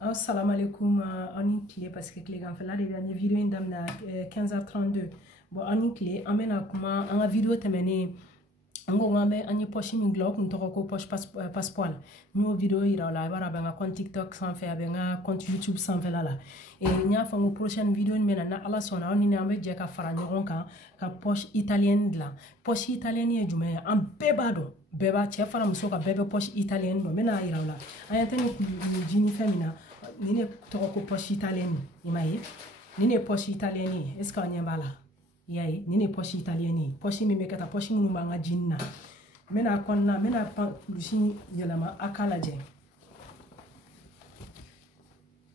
Assalamu alaikum, on est clé parce que les gars, la dernière vidéo est dans 15h32. Bon, on est clé, on mène à comment, en vidéo, tu mené, on a poche min glock, on t'a poche passeport. Nous vidéo il a là, bara benga compte TikTok sans faire, benga compte YouTube sans faire là. Et nya fa une prochaine vidéo mais na ala sona on ni ambe je ka fara nyoron kan ka poche italienne là. Poche italienne est jumé en bebado. Beba che fara muso ka bebe poche italienne do mena ira là. Ayanteni ku jini femina ni ne to ko poche italienne imaye. Ni ne poche italienne est-ce qu'on y bala? Yaye ni ne poche italienne poche mi me kata poche mu nga jinna mena konna mena lushi yelama akala je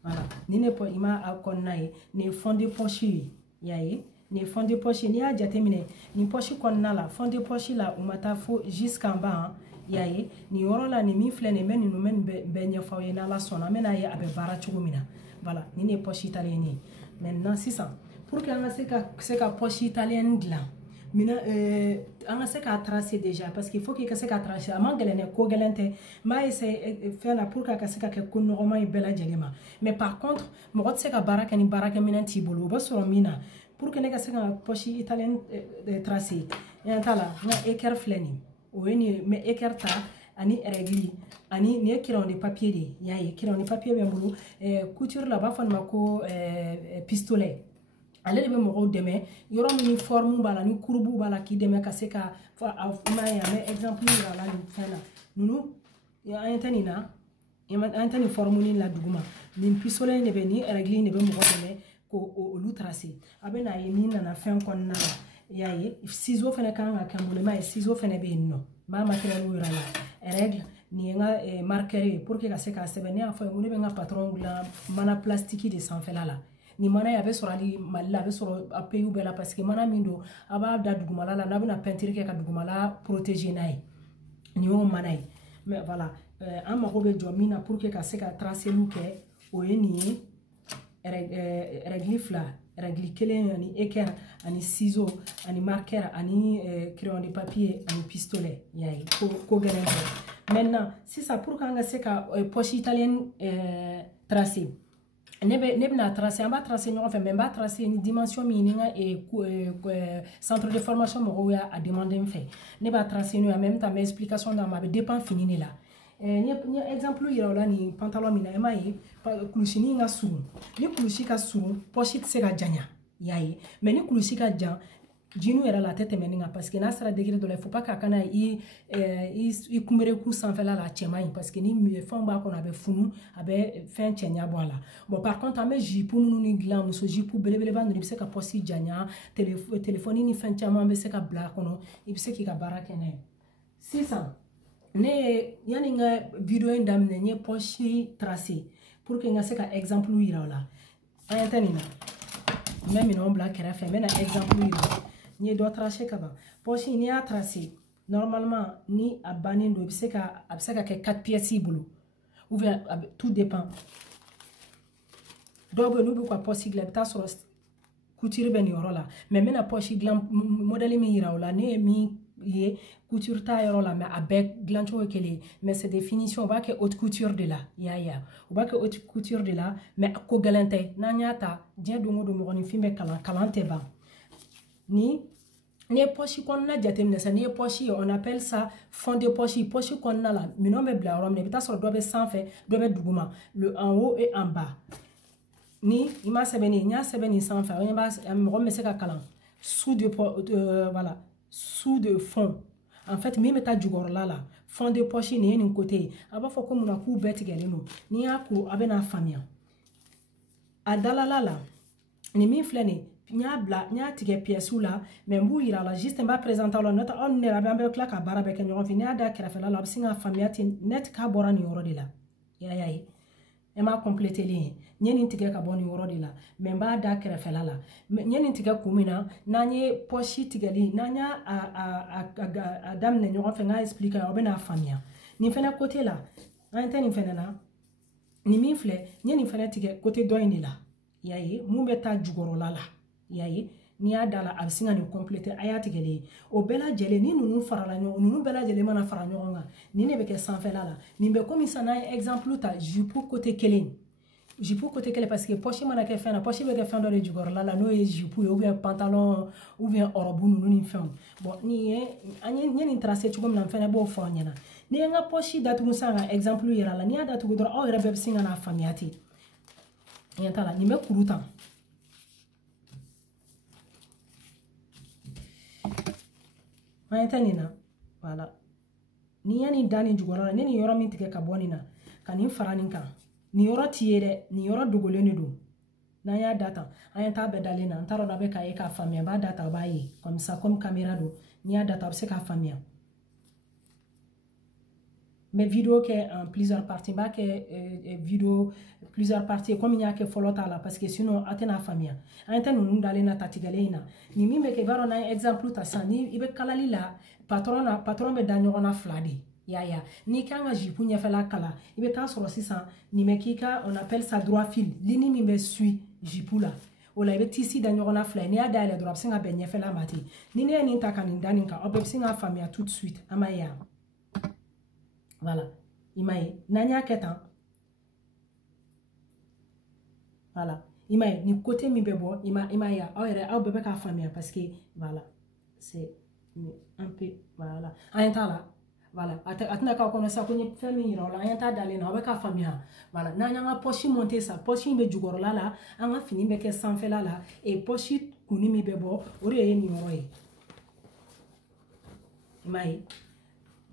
voilà ni ne po ima akonna ne fond de poche yaye ne fond de poche ni a jatemine ni poche konna la fond de poche la umata fo jusqu'en bas yaye ni yoro la ni mi flene men ni men be nya fawe na la sona mena ya abe bara chugumina voilà ni ne poche italienne maintenant 600 pour que se ka poche italienne là mina on se ka tracer déjà parce qu'il faut que se ka tracer amant gelene ko gelente ma essayer faire la pour que se ka ke kunno e bela jelema mais par contre mo se ka baraka ni baraka mina tibolo ba soro mina pour que ne ka se ka poche italienne tracer et antala na équerre fleni o ni mais équerre ta ani régli ani ne kiron de papier de yaye kiron de papier be mbulu couture là ba fon mako pistolet ale be mo deme yoro mi forme bala ni kurbu bala ki deme ka se ka fa ma ya me exemple la ni fela nunu ya antani na antani forme ni la duguma min pistolet ne be ni régli ne be mo deme ko o lu tracer abena yemi na fin kon na yaye ciseau fene kan ga kambule ma ciseau fene be no ma matériel wura la règle ni nga marquer pour que ka se ka sebene afo ngune be nga patron la mana plastique de sans fela la ni mana ya be soro ali malla be soro apeyu bela parce que mana mindo aba da dugumala la na bena peinture ke ka dugumala protéger nay ni o manay mais voilà en ma robe jomina pour que ka se ka tracer lu ke o eni régli fla régli kelen ani équerre ani ciseau ani marqueur ani crayon de papier ani pistolet yayi ko gelen maintenant si ça pour ka se ka poche italienne tracer ne bena tracer amba tracer ñoo fa même ba tracer ni dimension mi ni nga centre de formation mo ya a demander me fait ne ba tracer ni en même temps mes explications dans ma dépend fini ni là ni exemple yira la ni pantalon mi na ma yi kulushi ni nga suru ni kulushi ka suru poche se ka janya yayi mais ni kulushi ka jan jinu era la tête meninga parce que na sera degré de la faut pas kana i kumere ku sans faire la chema parce que ni fond ba qu'on avait funu abe fin chenya bola bon par contre ame jipu ni glam so jipu belebele ba no se ka posi janya téléphone ni fin chama be se ka bla kono i se ki ka baraka ne 600 ne yani nga video ndamne nye poche tracé pour que nga se ka exemple ira la ayantani na même non bla kera fait mais na exemple ira ni do tracer kaba poche ni a tracé normalement ni abani do biseka abseka ke 4 pièces bulu ou bien tout dépend do be no be kwa poche glebta sur couture ben yoro la mais mena poche glam modèle mi yira la ne mi ye couture ta yoro la mais avec glancho kele mais c'est définition ba ke haute couture de la ya ou ba ke haute couture de la mais ko galante na nyata je do ngodo mo ni fimbe kalante ba ni poche qu'on a jatemne ça ni poche on appelle ça fond de poche qu'on a là minon be bla rom ne bita so do be sans fait do be duguma le en haut et en bas ni ima sebeni nya sebeni sans fait on ba rom se ka kalan sous de voilà sous de fond en fait même ta jugor là fond de poche ni en côté aba fo ko muna ku beti geleno ni ako abena famia adala la ni mi flene nya tige pièce là mais mbu ira la juste mba présenter la note on ne la ba kla ka bara be kenyo fi na da krafela la singa famiyati net ka bora ni yoro de la yayi e ma compléter li nyeni tige ka boni yoro de la mais mba da krafela la nyeni tige kumina nanye poche tigeli nanya adam ne nyo fa nga expliquer o be na famia ni fena côté là anteni fena la ni mi fle nyeni fena tige côté doini la yayi mu beta jugoro la yayi n'i y'a da la a bɛ sin ka nin compléter a y'a tigɛlen ye o bɛɛ lajɛlen ni ninnu farala ɲɔgɔn ninnu bɛɛ lajɛlen mana fara ɲɔgɔn kan nin de bɛ kɛ sanfɛla la nin bɛ komi sisan n'an ye exemple ta jupe côté kelen jupe côté kelen parce que poche mana kɛ fɛn na poche bɛ kɛ fɛn dɔ de jukɔrɔla la n'o ye jupe ye ou bien pantalon ou bien robe ninnu ni fɛnw bon nin ye an ye nin tracer cogo min na n fɛnɛ b'o fɔ aw ɲɛna n'i ye n ka poche datugu sisan ka exemple yira la n'i y'a datugu dɔrɔn aw yɛrɛ bɛɛ bɛ sin ka n'a faamuya ten ɲɛ t'a la nin bɛ kuru tan an tɛ nin na voilà ni ya nin da nin jukɔrɔ la ne nin yɔrɔ min tigɛ ka bɔ nin na ka nin fara nin kan nin yɔrɔ t'i ye dɛ nin yɔrɔ dogolen de don n'an y'a da tan an ye t'a bɛɛ dalen na n t'a dɔn n'a bɛ k'a ye k'a faamuya n b'a da tan a b'a ye comme ça comme caméra don n'i y'a da tan a bɛ se k'a faamuya n bɛ vidéo kɛ en plusieurs parties n b'a kɛ vidéo plusieurs parties comme n y'a kɛ fɔlɔ ta la parce que sinon a tɛna faamuya an tɛ ninnu dalen na ta tigɛlen in na nin min bɛ kɛ i b'a dɔn n'an ye exemple ta sisan ni i bɛ kalali la patron bɛ da ɲɔgɔn na fila de yaya n'i kan ka jupe ɲɛfɛla kala i bɛ taa sɔrɔ sisan nin bɛ k'i ka on appelle ça droit fil ligne min bɛ suit jupe la o la i bɛ tisi da ɲɔgɔn na fila ye n'i y'a dayɛlɛ dɔrɔn a bɛ se ka bɛn ɲɛfɛla ma ten ni ne ye nin ta ka nin da nin kan aw bɛɛ bɛ se k'a faamuya tout de suite an m'a ye wa voilà i m'a ye n'an y'a kɛ tan voilà i m'a ye nin côté min bɛ bɔ i m'a ye aw yɛrɛ aw bɛɛ bɛ k'a faamuya parce que voilà c'est un peu voilà an ye t'a la voilà a tɛna k'aw kɔnɔ sisan ko n ye fɛn min yira aw la an ye t'a dalen na aw bɛ k'a faamuya voilà n'an y'an ka poche monter sa poche in bɛ jukɔrɔla la an ka fini bɛ kɛ sanfɛla la et poche kunni min bɛ bɔ o de ye nin yɔrɔ ye i m'a ye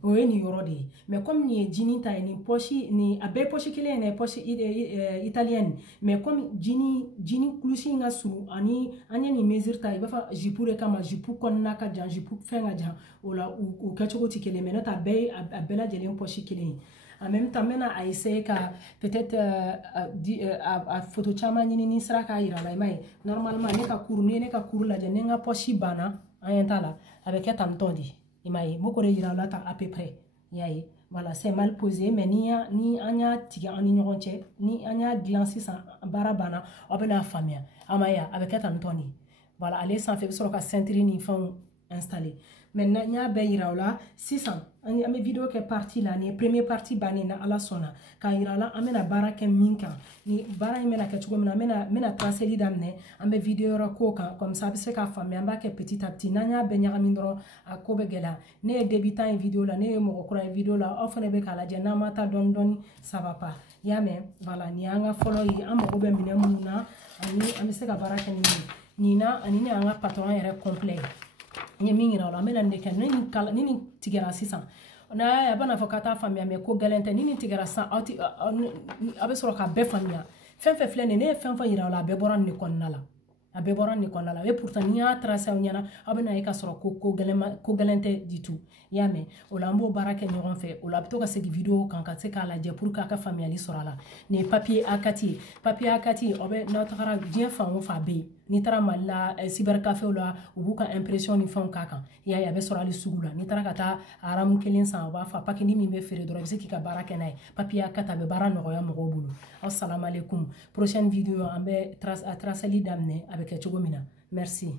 o ye nin yɔrɔ de ye mais comme nin ye jini ta ye nin poche nin a bɛɛ ye poche kelen ye dɛ poche italienne mais comme jini kulusi in ka surun ani an ye nin mesure ta i b'a fɔ jupe de kama jupe kɔnɔna ka jan jupe fɛn ka jan o la u kɛcogo tɛ kelen mais n'o tɛ a bɛɛ lajɛlen poche kelen ye en même temps n bɛna a essayer ka peut-être a photo caman ɲini ni sera k'a yira la i m'a ye normalement ne ka cours n'i ye ne ka cours lajɛ ni n ka poche banna an ye t'a la a bɛ kɛ tantɔ de i m'a ye n b'o de yira aw la tan à peu près i y'a ye voilà c'est mal posé mais ni an y'a tigɛ an ni ɲɔgɔn cɛ ni an y'a dilan sisan baara banna aw bɛna faamuya a m'a ye a bɛ kɛ tantɔ de voilà ale sanfɛ i bɛ sɔrɔ ka ceinture ni fɛnw installer maintenant n y'a bɛɛ yira aw la sisan an bɛ vidéo kɛ partie la nin ye premier partie bannen na ala sɔnna k'a yira la an bɛna baara kɛ min kan ni baara in bɛna kɛ cogo min na n bɛna traceli daminɛ an bɛ vidéo yɔrɔ k'o kan comme ça a bɛ se k'a faamuya an b'a kɛ petit à petit n'an y'a bɛɛ ɲagami dɔrɔn a ko bɛ gɛlɛya ne ye débutant ye vidéo la ne ye mɔgɔ kura ye vidéo la aw fana bɛ k'a lajɛ n'an ma taa dɔɔni dɔɔni ça va pas i y'a mɛn voilà nin y'an ka fɔlɔ ye an mago bɛ minɛn minnu na ani an bɛ se ka baara kɛ ni nin na ani ne y'an ka patron yɛrɛ complet n ye min yira aw la an bɛna nin de kɛ ni nin tigɛra sisan n'a ye a bɛna fɔ k'a t'a faamuya mais ko gɛlɛn tɛ ni nin tigɛra sisan a bɛ sɔrɔ k'a bɛɛ faamuya fɛn fɛn filɛ nin ye ne ye fɛn fɛn yira aw la a bɛɛ bɔra nin de kɔnɔna la a bɛɛ bɔra nin kɔnɔna la et pourtant n'i y'a tracer aw ɲɛna aw bɛna ye k'a sɔrɔ ko gɛlɛn tɛ du tout i y'a mɛn o la an b'o baara kɛ ɲɔgɔn fɛ o la a bɛ to ka segin vidéo kan ka se k'a lajɛ pour que a ka faamuyali sɔrɔ a la nin ye papier A4 ye papier A4 aw bɛ n'aw tagara diɲɛ fan o fan a bɛ yen n'i taara Mali la cybercaféw la u b'u ka impression ni fɛnw k'a kan i y'a ye a bɛ sɔrɔ hali sugu la n'i taara ka taa aramu kelen san u b'a fɔ paquet min bɛ feere dɔrɔn i bɛ se k'i ka baara kɛ n'a ye papier A4 a bɛ baara nɔgɔya mɔgɔw bolo aw salamu aleykum prochaine vidéo an bɛ traceli daminɛ a bɛ kɛ cogo min na merci